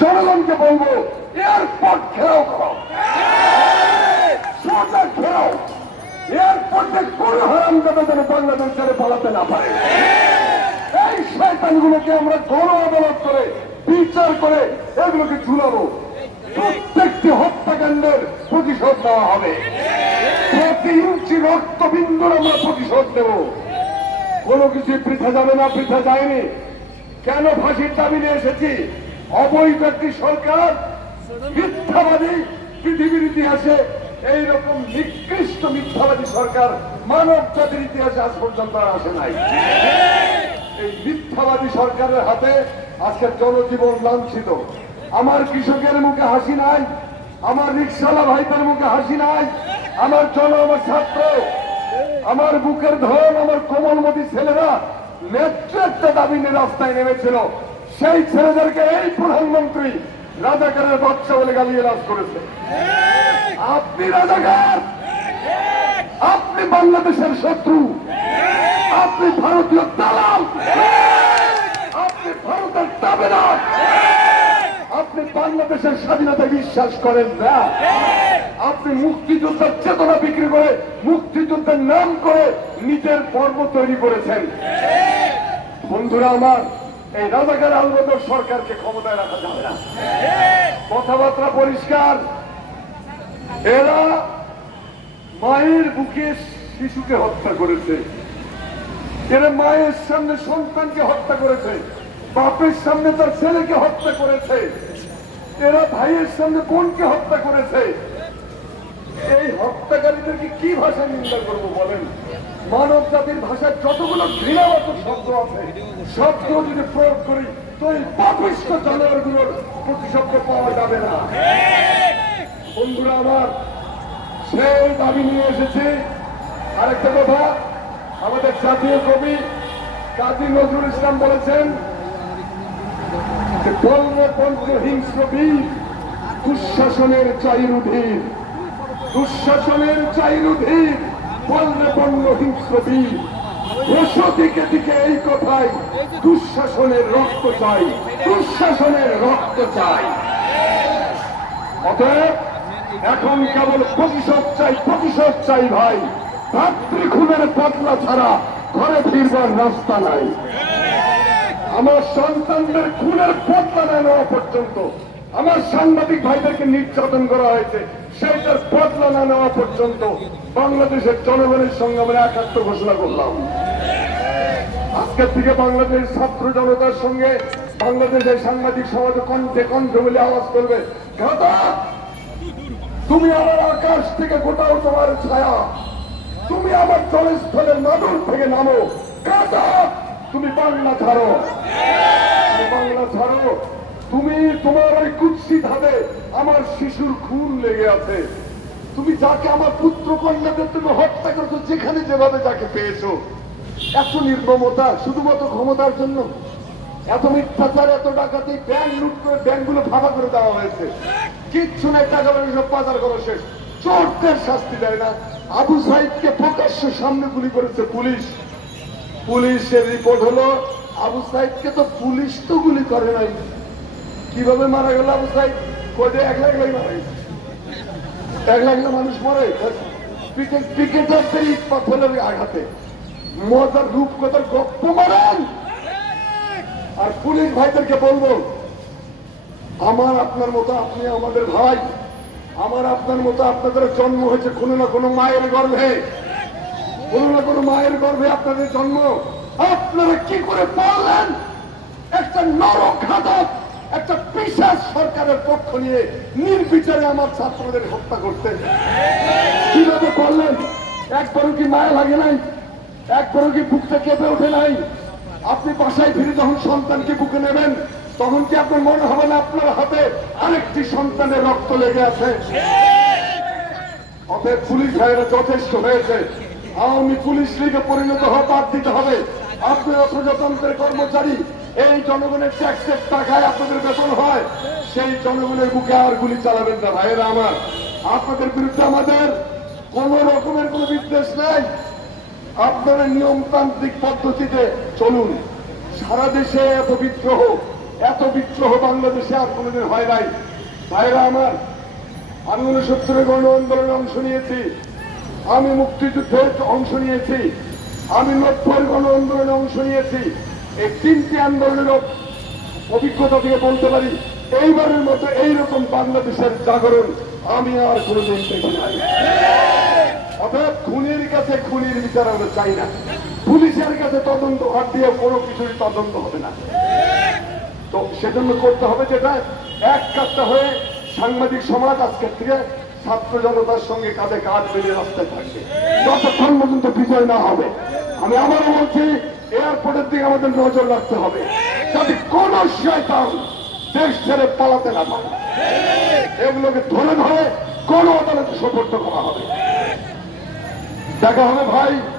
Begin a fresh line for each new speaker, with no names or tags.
জনগণকে বলব, এয়ারপোর্ট ঘেরাও করো। সোজা ঘেরাও। এয়ারপোর্টে কোন হারাম যাবে যেন বাংলাদেশ ছেড়ে পালাতে না পারে। এই শয়তানগুলোকে আমরা গণ আদালত করে, বিচার করে এগুলোকে ঝুলাবো। প্রত্যেকটি হত্যাকাণ্ডের প্রতিশোধ নেওয়া হবে। প্রতি ইঞ্চি রক্তবিন্দুর আমরা প্রতিশোধ দেব কোনো কিছু পৃথা যাবে না, পৃথা যায়নি। কেন ফাঁসির দাবি নিয়ে এসেছি? অবৈধ একটি সরকার মিথ্যাবাদী পৃথিবীর ইতিহাসে এইরকম নিকৃষ্ট মিথ্যাবাদী সরকার মানব জাতির ইতিহাসে আজ পর্যন্ত আসে নাই। এই মিথ্যাবাদী সরকারের হাতে আজকের জনজীবন লাঞ্ছিত। আমার কৃষকের মুখে হাসি নাই, আমার রিক্সালা ভাইদের মুখে হাসি নাই, আমার জন আমার ছাত্র, আমার বুকের ধন, আমার কোমলমতি ছেলেরা নেতৃত্ব দাবি নিয়ে রাস্তায় নেমেছিল। সেই ছেলেদেরকে এই প্রধানমন্ত্রী রাজাকারের বাচ্চা বলে গালিয়ে করেছে। আপনি রাজাকার! আপনি বাংলাদেশের শত্রু! আপনি ভারতীয় দালাল! আপনি ভারতের দাবেদার! আপনি বাংলাদেশের স্বাধীনতায় বিশ্বাস করেন না। আপনি মুক্তিযোদ্ধার চেতনা বিক্রি করে, মুক্তিযুদ্ধের নাম করে নিজের পর্ব তৈরি করেছেন। বন্ধুরা আমার এই রাজাকার আলবদর সরকারকে ক্ষমতায় রাখা যাবে না। কথাবার্তা পরিষ্কার। এরা মায়ের বুকে শিশুকে হত্যা করেছে। এরা মায়ের সামনে সন্তানকে হত্যা করেছে। বাপের সামনে তার ছেলেকে হত্যা করেছে। এরা ভাইয়ের সামনে বোনকে হত্যা করেছে। এই হত্যাকারীদেরকে কি ভাষা নিন্দা করব বলেন? মানব জাতির ভাষায় যতগুলো ঘৃণাবাচক শব্দ আছে শব্দ যদি প্রয়োগ করি, তো এই পাপিষ্ট জানোয়ারগুলোর প্রতিশব্দ পাওয়া যাবে না। বন্ধুরা আমার, সেই দাবি নিয়ে এসেছে। আরেকটা কথা, আমাদের জাতীয় কবি কাজী নজরুল ইসলাম বলেছেন যে কর্ম পঞ্চ হিংস্র বীর, দুঃশাসনের চাইরুধীর। দুঃশাসনের চাইরুধীর বললে বন্য হিংস্র বীর। দিকে দিকে এই কথাই দুঃশাসনের রক্ত চাই, দুঃশাসনের রক্ত চাই। অতএব এখন কেবল প্রতিশোধ চাই প্রতিশোধ চাই ভাই। ভাতৃ খুনের বদলা ছাড়া ঘরে ফিরবার রাস্তা নাই। আমার সন্তানদের খুনের না নেওয়া পর্যন্ত। আমার সাংবাদিক ভাইদেরকে নির্যাতন করা হয়েছে। সেইটার বদলা না নেওয়া পর্যন্ত বাংলাদেশের জনগণের সঙ্গে আমরা একাত্ম ঘোষণা করলাম। আজকের থেকে বাংলাদেশ ছাত্র জনতার সঙ্গে বাংলাদেশের সাংবাদিক সমাজ কণ্ঠে কণ্ঠে বলে আওয়াজ করবে তুমি আমার আকাশ থেকে গোটাও তোমার ছায়া। তুমি আমার জলস্থলের মাদুর থেকে নামো। তুমি বাংলা ছাড়ো। বাংলা ছাড়ো। তুমি তোমার ওই কুৎসি ধাবে আমার শিশুর খুন লেগে আছে। তুমি যাকে আমার পুত্র কন্যাদের তুমি হত্যা করছ, যেখানে যেভাবে যাকে পেয়েছ, এত নির্মমতা, শুধুমাত্র ক্ষমতার জন্য? এত মিথ্যাচার, এত ডাকাতি, ব্যাংক লুট করে ব্যাংকগুলো ফাঁকা করে দেওয়া হয়েছে। কিচ্ছু নাই, টাকা পয়সা পাচার করা শেষ। চোরদের শাস্তি দেয় না। আবু সাইদকে প্রকাশ্য সামনে গুলি করেছে পুলিশ। পুলিশের রিপোর্ট হলো, আবু সাইদকে তো পুলিশ তো গুলি করে নাই। কীভাবে মারা গেল সাইদ? কোর্টে এক লাখ লাখ মারা গেছে। এক লাখ মানুষ মরে। আঘাতে। মজার আর বলব, আমার আপনার মতো আপনি আমাদের ভাই, আমার আপনার মতো আপনাদের জন্ম হয়েছে কোনো না কোনো মায়ের গর্ভে। কোনো না কোনো মায়ের গর্ভে আপনাদের জন্ম। আপনারা কি করে পারলেন? একটা নরক ঘাতক একটা পিসাস সরকারের পক্ষ নিয়ে নির্বিচারে আমার ছাত্রদের হত্যা করতে। কীভাবে করলেন? একবারও কি মায়া লাগে নাই? একবারও কি বুকটা কেঁপে ওঠে নাই? আপনি বাসায় ফিরে যখন সন্তানকে বুকে নেবেন, তখন কি আপনার মনে হবে না আপনার হাতে আরেকটি সন্তানের রক্ত লেগে আছে? অতএব পুলিশ ভাইয়েরা যথেষ্ট হয়েছে। আওয়ামী পুলিশ লীগে পরিণত হওয়া বাদ দিতে হবে। আপনারা প্রজাতন্ত্রের কর্মচারী এই জনগণের ট্যাক্সের টাকায় আপনাদের বেতন হয়, সেই জনগণের বুকে আর গুলি চালাবেন না ভাইয়েরা আমার। আপনাদের বিরুদ্ধে আমাদের কোন রকমের কোনো বিদ্বেষ নেই। আপনারা নিয়মতান্ত্রিক পদ্ধতিতে চলুন। সারা দেশে এত বিদ্রোহ এত বিদ্রোহ বাংলাদেশে আর কোনোদিন হয় নাই। ভাইরা আমার, আমি উনসত্তরের গণ আন্দোলনে অংশ নিয়েছি। আমি মুক্তিযুদ্ধে অংশ নিয়েছি। আমি নব্বই গণ আন্দোলনে অংশ নিয়েছি। এই তিনটি আন্দোলনের অভিজ্ঞতা থেকে বলতে পারি, এইবারের মতো এইরকম বাংলাদেশের জাগরণ আমি আর কোনোদিন দেখি নাই। অর্থাৎ খুনির কাছে খুনির বিচার আমরা চাই না। পুলিশের কাছে তদন্ত, হাত দিয়ে কোনো কিছুর তদন্ত হবে না। তো সেজন্য করতে হবে যেটা, এক কাজটা হয়ে সাংবাদিক সমাজ আজকে থেকে ছাত্র জনতার সঙ্গে কাঁধে কাঁধ মিলিয়ে রাস্তায় থাকবে। যতক্ষণ পর্যন্ত বিজয় না হবে। আমি আবারও বলছি এয়ারপোর্টের দিকে আমাদের নজর রাখতে হবে। যদি কোন শয়তান দেশ ছেড়ে পালাতে না পারে, এগুলোকে ধরে ধরে কোন আদালতে সোপর্দ করা হবে। দেখা হবে ভাই।